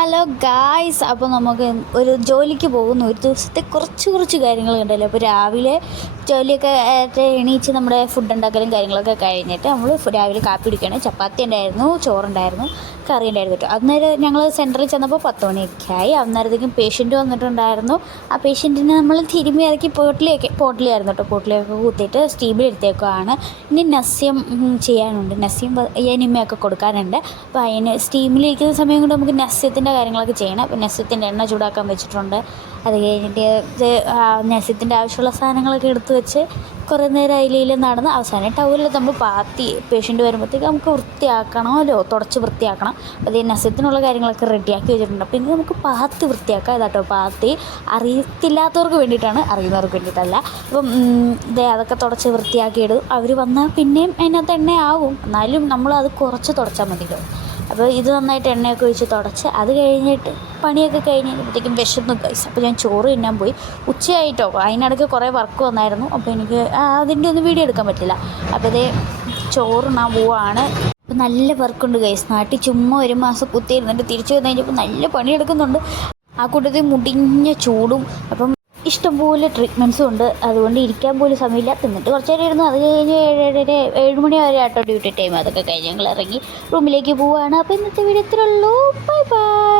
Hello guys, അപ്പോൾ നമുക്ക് ഒരു ജോലിക്ക് പോകുന്ന ഒരു ദിവസത്തെ കുറച്ച് കാര്യങ്ങൾ കണ്ടല്ലോ. അപ്പോൾ രാവിലെ ജോലിയൊക്കെ എണീച്ച് നമ്മുടെ ഫുഡ് ഉണ്ടാക്കലും കാര്യങ്ങളൊക്കെ കഴിഞ്ഞിട്ട് നമ്മൾ രാവിലെ കാപ്പി കുടിക്കുകയാണ്. ചപ്പാത്തി ഉണ്ടായിരുന്നു, ചോറുണ്ടായിരുന്നു, കറി ഉണ്ടായിരുന്നു കേട്ടോ. അന്നേരം ഞങ്ങൾ സെൻറ്ററിൽ ചെന്നപ്പോൾ 10 മണിയൊക്കെ ആയി. അന്നേരത്തേക്കും പേഷ്യൻറ്റ് വന്നിട്ടുണ്ടായിരുന്നു. ആ പേഷ്യൻറ്റിനെ നമ്മൾ തിരുമ്മി ഇറക്കി പോട്ടിലായിരുന്നു കേട്ടോ. പോട്ടിലേക്ക് കുത്തിയിട്ട് സ്റ്റീമിൽ എടുത്തേക്കുവാണ്. ഇനി നസ്യം ചെയ്യാനുണ്ട്, നസ്യം എനിമയൊക്കെ കൊടുക്കാനുണ്ട്. അപ്പോൾ അതിന് സ്റ്റീമിലിരിക്കുന്ന സമയം കൊണ്ട് നമുക്ക് നസ്യത്തിൻ്റെ കാര്യങ്ങളൊക്കെ ചെയ്യണം. അപ്പോൾ നസ്യത്തിൻ്റെ എണ്ണ ചൂടാക്കാൻ വെച്ചിട്ടുണ്ട്. അത് കഴിഞ്ഞിട്ട് നസ്യത്തിൻ്റെ ആവശ്യമുള്ള സാധനങ്ങളൊക്കെ എടുത്ത് വെച്ച് കുറേ നേരം അതിൽ നടന്ന് അവസാനം ടൗലിൽ നമ്മൾ പേഷ്യൻറ്റ് വരുമ്പോഴത്തേക്ക് നമുക്ക് വൃത്തിയാക്കണമല്ലോ, തുടച്ച് വൃത്തിയാക്കണം. അപ്പോൾ ഈ നസ്യത്തിനുള്ള കാര്യങ്ങളൊക്കെ റെഡിയാക്കി വെച്ചിട്ടുണ്ട്. അപ്പോൾ ഇനി നമുക്ക് വൃത്തിയാക്കാം. ഇതാട്ടോ അറിയത്തില്ലാത്തവർക്ക് വേണ്ടിയിട്ടാണ്, അറിയുന്നവർക്ക് വേണ്ടിയിട്ടല്ല. അപ്പം അതൊക്കെ തുടച്ച് വൃത്തിയാക്കിയിടും. അവർ വന്നാൽ പിന്നെയും അതിനകത്ത് എണ്ണയാവും, എന്നാലും നമ്മളത് കുറച്ച് തുടച്ചാൽ മതിയല്ലോ. അപ്പോൾ ഇത് നന്നായിട്ട് എണ്ണയൊക്കെ ഒഴിച്ച് തുടച്ച് അത് കഴിഞ്ഞിട്ട് പണിയൊക്കെ കഴിഞ്ഞപ്പോഴത്തേക്കും വിശന്നു ഗൈസ്. അപ്പോൾ ഞാൻ ചോറ് തിന്നാൻ പോയി. ഉച്ചയായിട്ടോ, അതിനിടയ്ക്ക് കുറേ വർക്ക് വന്നായിരുന്നു. അപ്പോൾ എനിക്ക് അതിൻ്റെ ഒന്നും വീഡിയോ എടുക്കാൻ പറ്റില്ല. അപ്പോൾ ഇതേ ചോറുണ്ണാൻ പോവാണ്. അപ്പോൾ നല്ല വർക്കുണ്ട് ഗൈസ്. നാട്ടിൽ ചുമ്മാ 1 മാസം കുത്തിയിരുന്നിട്ട് തിരിച്ചു വന്നു കഴിഞ്ഞപ്പോൾ നല്ല പണിയെടുക്കുന്നുണ്ട്. ആ കൂട്ടത്തിൽ മുടിഞ്ഞ ചൂടും, അപ്പം ഇഷ്ടംപോലെ ട്രീറ്റ്മെൻറ്റ്സും ഉണ്ട്. അതുകൊണ്ട് ഇരിക്കാൻ പോലും സമയമില്ല. തിന്നിട്ട് കുറച്ച് നേരം ഇരുന്നു. അത് കഴിഞ്ഞ് 7 മണി വരെ ആട്ടോ ഡ്യൂട്ടി ടൈം. അതൊക്കെ കഴിഞ്ഞ് ഞങ്ങൾ ഇറങ്ങി റൂമിലേക്ക് പോവുകയാണ്. അപ്പോൾ ഇന്നത്തെ വീഡിയോ ഇത്രയുള്ളൂ. Bye by.